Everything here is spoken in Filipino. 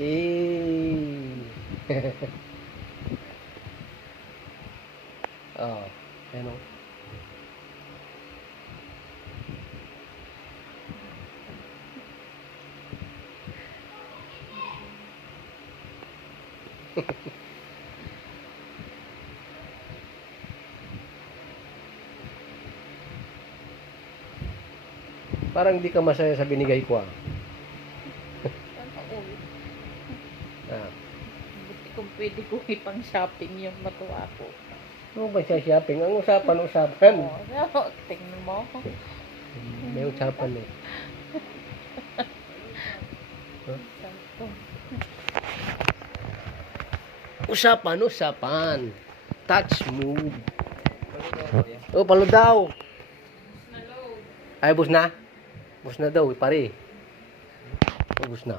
Eh. Oh, ano? Parang hindi ka masaya sa binigay ko ah. Oo. Ah. Buti kung pwede ko ipang shopping yung matuwa ko. Ano ba siya shopping? Ang usapan. Oo, tingnan mo. May usapan eh. Sakto. Usapan. Touch move. Oh, palo daw. Ay, bus na? Bus na daw, pare. Oh, bus na.